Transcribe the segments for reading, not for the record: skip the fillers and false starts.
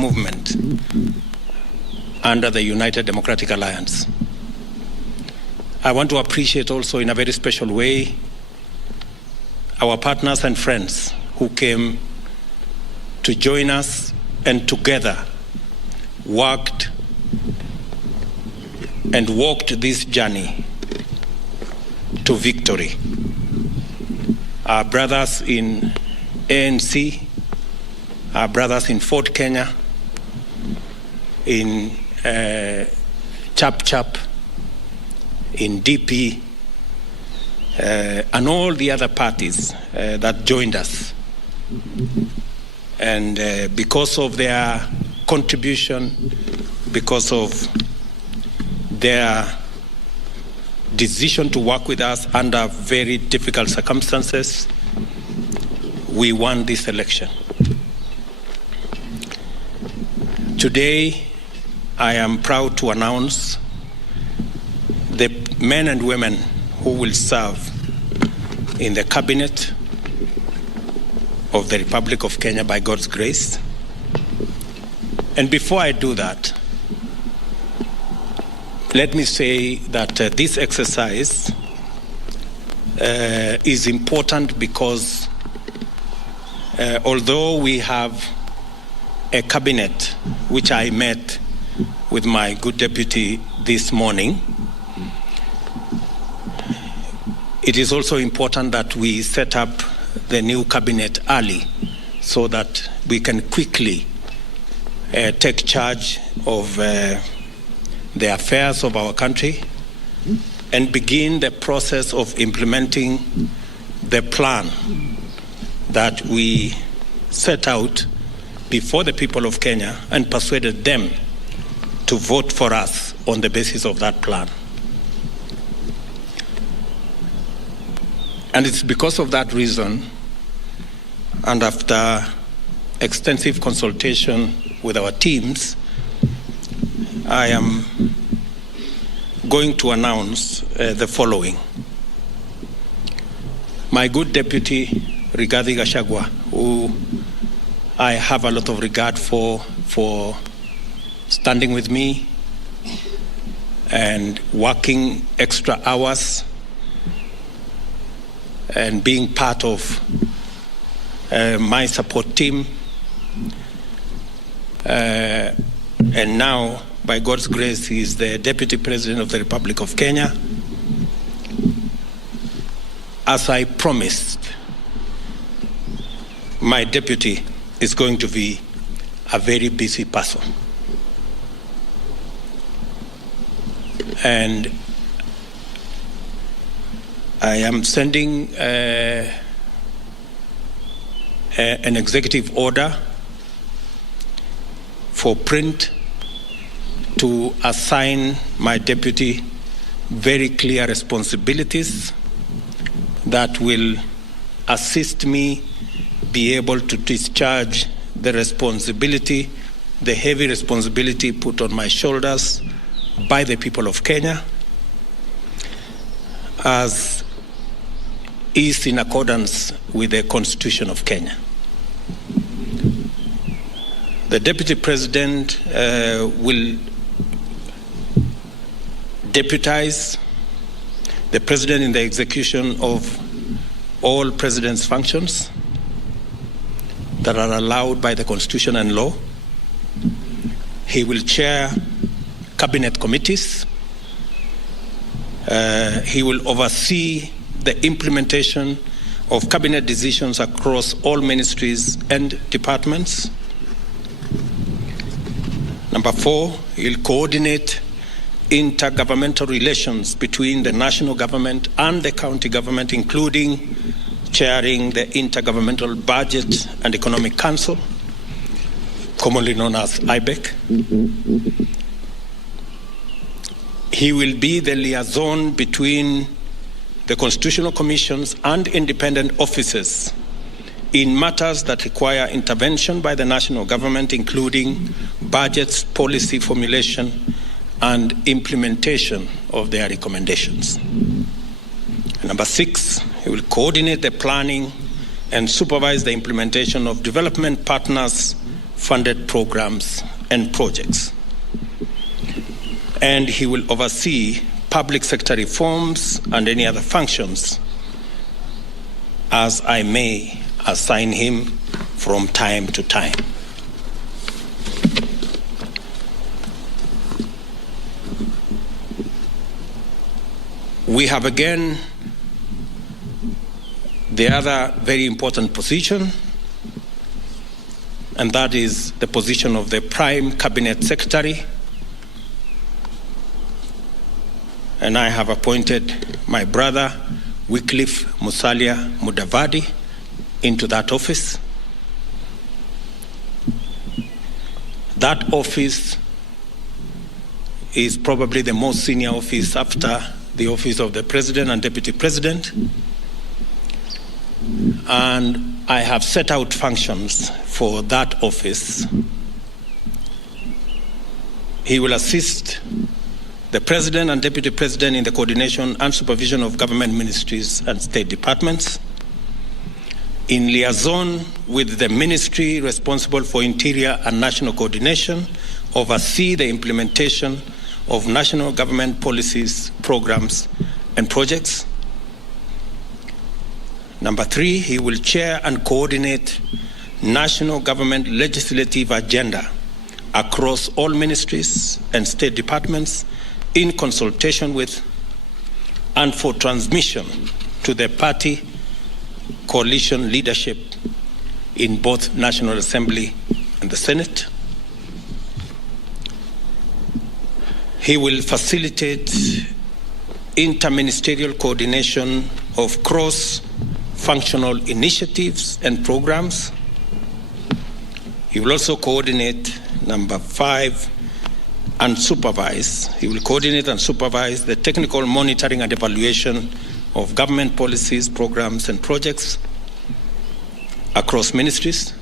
movement under the United Democratic Alliance. I want to appreciate also in a very special way our partners and friends who came to join us and together worked and walked this journey to victory. Our brothers in ANC, our brothers in Fort Kenya, in Chap, in DP, and all the other parties that joined us. And because of their contribution, because of their decision to work with us under very difficult circumstances, we won this election. Today, I am proud to announce the men and women who will serve in the cabinet of the Republic of Kenya by God's grace. And before I do that, let me say that this exercise is important because although we have a cabinet which I met with my good deputy this morning, it is also important that we set up the new cabinet early so that we can quickly take charge of the affairs of our country and begin the process of implementing the plan that we set out before the people of Kenya and persuaded them to vote for us on the basis of that plan. And it's because of that reason, and after extensive consultation with our teams, I am going to announce the following. My good deputy, Rigathi Gachagua, who I have a lot of regard for standing with me and working extra hours and being part of my support team. And now, by God's grace, he is the Deputy President of the Republic of Kenya. As I promised, my deputy is going to be a very busy person. And I am sending an executive order for print to assign my deputy very clear responsibilities that will assist me be able to discharge the responsibility, the heavy responsibility put on my shoulders by the people of Kenya, as is in accordance with the Constitution of Kenya. The Deputy President will deputize the President in the execution of all President's functions that are allowed by the Constitution and law. He will chair cabinet committees. He will oversee the implementation of cabinet decisions across all ministries and departments. Number 4, he'll coordinate intergovernmental relations between the national government and the county government, including chairing the Intergovernmental Budget and Economic Council, commonly known as IBEC. He will be the liaison between the constitutional commissions and independent offices in matters that require intervention by the national government, including budgets, policy formulation, and implementation of their recommendations. Number 6, he will coordinate the planning and supervise the implementation of development partners' funded programs and projects. And he will oversee public sector reforms and any other functions as I may assign him from time to time. We have again the other very important position, and that is the position of the Prime Cabinet Secretary. And I have appointed my brother, Wycliffe Musalia Mudavadi, into that office. That office is probably the most senior office after the office of the President and Deputy President. And I have set out functions for that office. He will assist the President and Deputy President in the coordination and supervision of government ministries and state departments, in liaison with the ministry responsible for interior and national coordination, oversee the implementation of national government policies, programs, and projects. Number 3, he will chair and coordinate national government legislative agenda across all ministries and state departments in consultation with and for transmission to the party coalition leadership in both National Assembly and the Senate. He will facilitate interministerial coordination of cross-functional initiatives and programs. He will also coordinate, number 5, and supervise. He will coordinate and supervise the technical monitoring and evaluation of government policies, programs, and projects across ministries,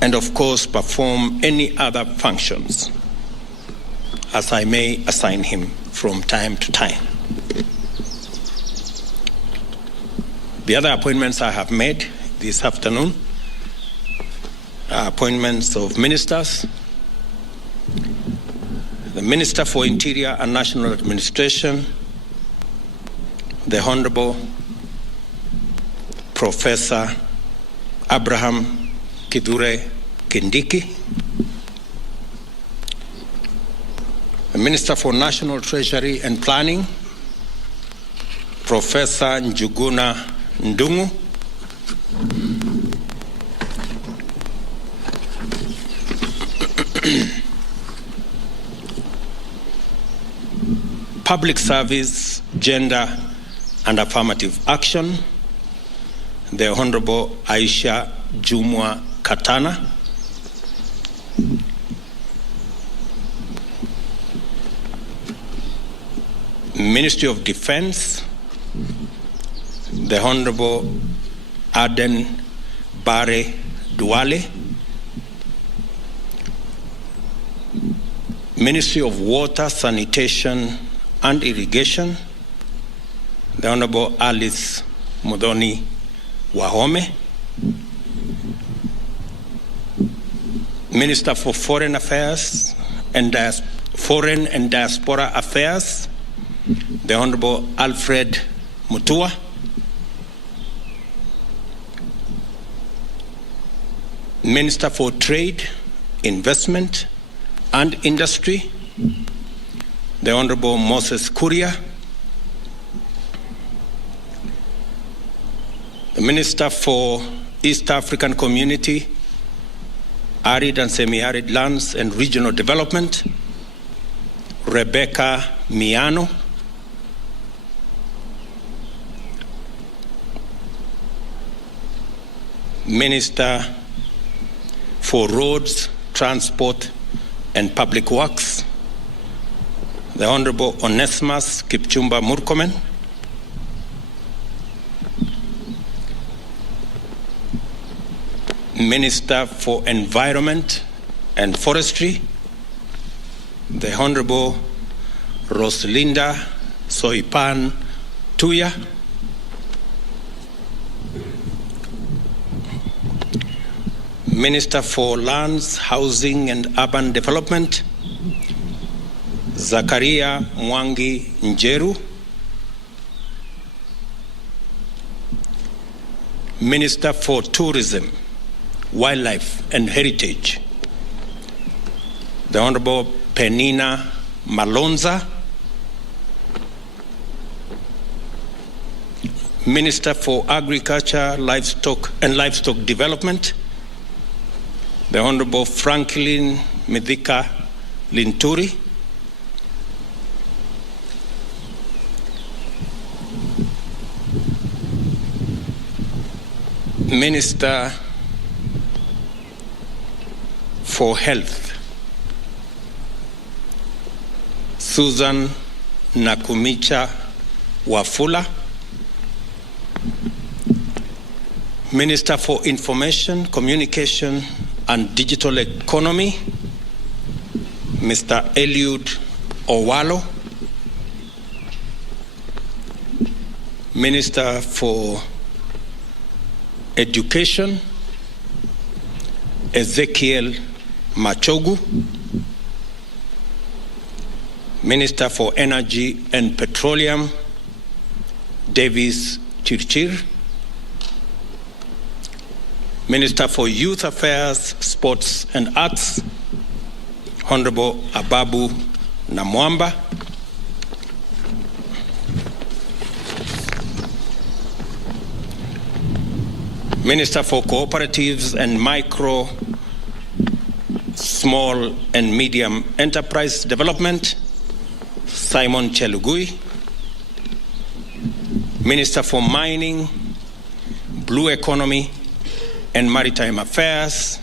and of course perform any other functions as I may assign him from time to time. The other appointments I have made this afternoon are appointments of ministers. The Minister for Interior and National Administration, the Honorable Professor Abraham Kithure Kindiki, the Minister for National Treasury and Planning, Professor Njuguna Ndung'u, Public Service, Gender and Affirmative Action, the Honorable Aisha Jumwa Katana, Ministry of Defense, the Honorable Aden Bare Duale, Ministry of Water, Sanitation and Irrigation, the Honorable Alice Muthoni Wahome, Minister for Foreign Affairs and Foreign and Diaspora Affairs, the Honorable Alfred Mutua, Minister for Trade, Investment and Industry, the Honorable Moses Kuria, the Minister for East African Community, Arid and Semi-Arid Lands and Regional Development, Rebecca Miano, Minister for Roads, Transport and Public Works, the Honorable Onesimus Kipchumba Murkomen, Minister for Environment and Forestry, the Honorable Roslinda Soipan Tuya, Minister for Lands, Housing and Urban Development, Zakaria Mwangi Njeru. Minister for Tourism, Wildlife and Heritage, the Honorable Penina Malonza. Minister for Agriculture, Livestock and Livestock Development, the Honorable Franklin Mithika Linturi. Minister for Health, Susan Nakumicha Wafula. Minister for Information, Communication and Digital Economy, Mr. Eliud Owalo. Minister for Education, Ezekiel Machogu. Minister for Energy and Petroleum, Davis Chirchir. Minister for Youth Affairs, Sports and Arts, Honorable Ababu Namwamba. Minister for Cooperatives and Micro, Small and Medium Enterprise Development, Simon Chelugui. Minister for Mining, Blue Economy and Maritime Affairs,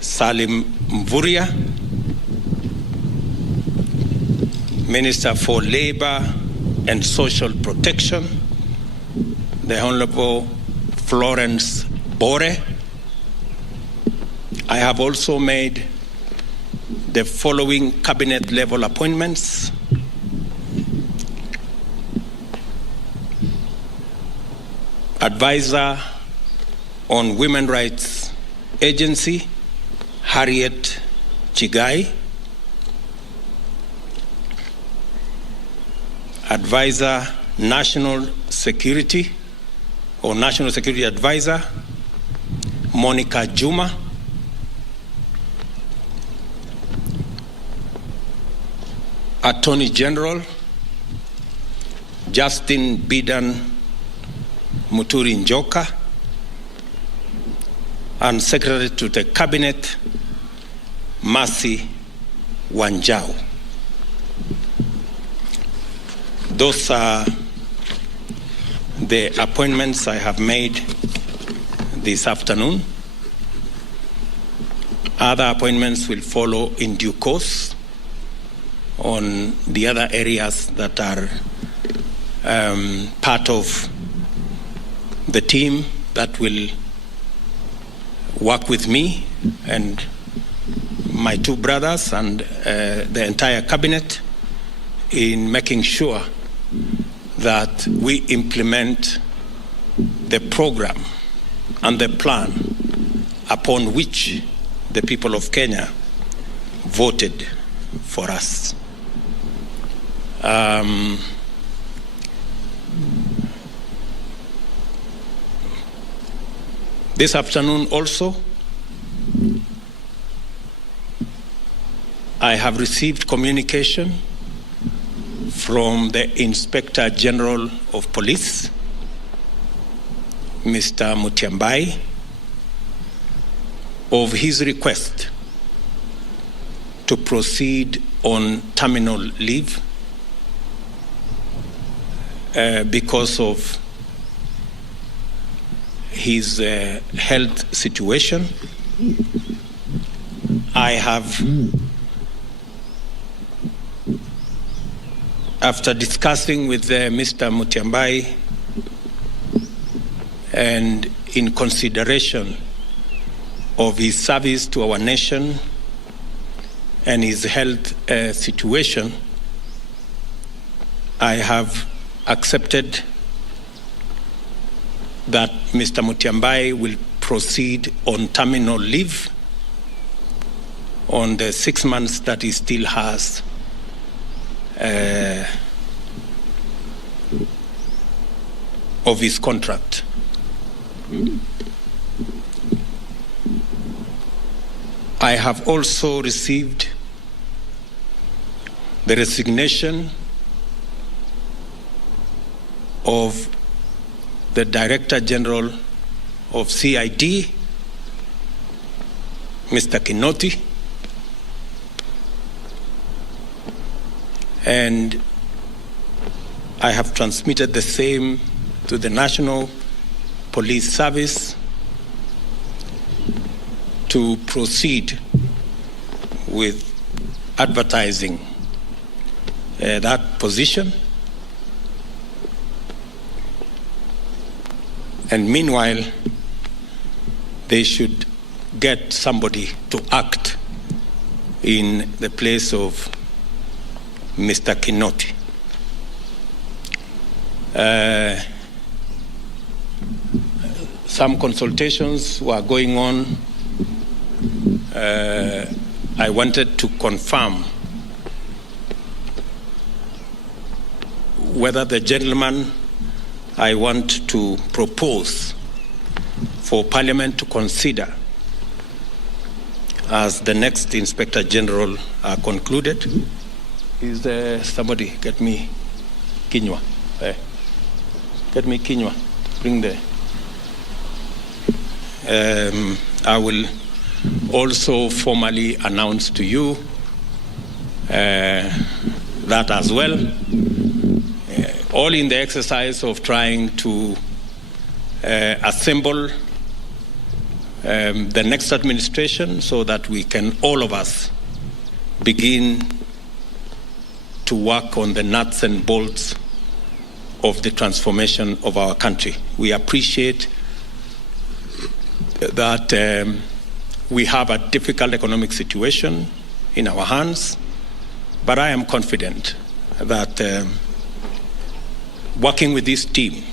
Salim Mvuria. Minister for Labor and Social Protection, the Honorable Florence Bore. I have also made the following cabinet level appointments. Advisor on Women Rights Agency, Harriet Chigai. Advisor National Security or National Security Advisor, Monica Juma. Attorney General, Justin Bidan Muturi Njoka. And Secretary to the Cabinet, Mercy Wanjau. Those are the appointments I have made this afternoon. Other appointments will follow in due course on the other areas that are part of the team that will work with me and my two brothers and the entire cabinet in making sure that we implement the program and the plan upon which the people of Kenya voted for us. This afternoon also, I have received communication from the Inspector General of Police, Mr. Mutembei, of his request to proceed on terminal leave because of his health situation. I have, after discussing with Mr. Mutembei and in consideration of his service to our nation and his health situation, I have accepted that Mr. Mutembei will proceed on terminal leave on the 6 months that he still has of his contract. I have also received the resignation of the Director General of CID, Mr. Kinoti, and I have transmitted the same to the National Police Service to proceed with advertising that position. And meanwhile, they should get somebody to act in the place of Mr. Kinoti. Some consultations were going on. I wanted to confirm whether the gentleman I want to propose for Parliament to consider as the next Inspector General are concluded. Is there somebody? Get me quinoa. Get me quinoa. Bring the. I will also formally announce to you that as well. All in the exercise of trying to assemble the next administration so that we can, all of us, begin to work on the nuts and bolts of the transformation of our country. We appreciate that we have a difficult economic situation in our hands, but I am confident that working with this team,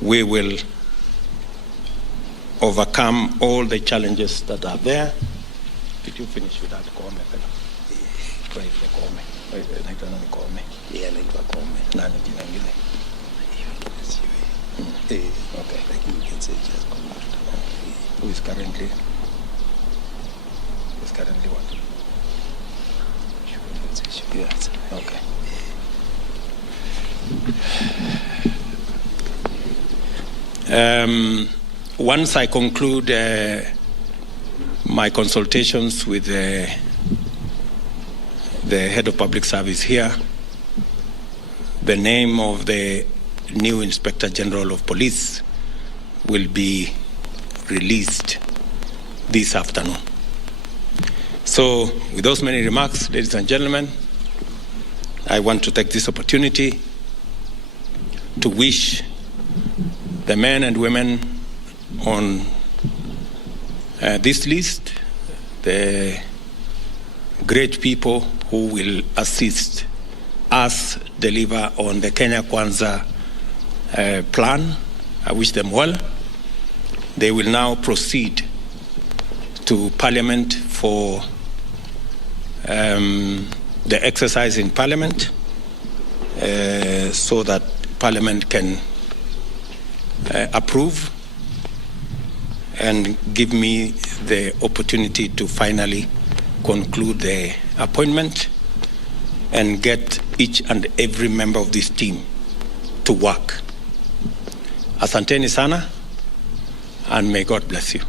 we will overcome all the challenges that are there. Did you finish with that comment? Okay. Who is currently? Is currently what? Yes. Okay. Once I conclude my consultations with the head of public service here, the name of the new Inspector General of Police will be released this afternoon. So, with those many remarks, ladies and gentlemen, I want to take this opportunity to wish the men and women on this list, the great people who will assist us deliver on the Kenya Kwanza plan. I wish them well. They will now proceed to Parliament for the exercise in Parliament so that Parliament can approve and give me the opportunity to finally conclude the appointment and get each and every member of this team to work. Asanteni sana, and may God bless you.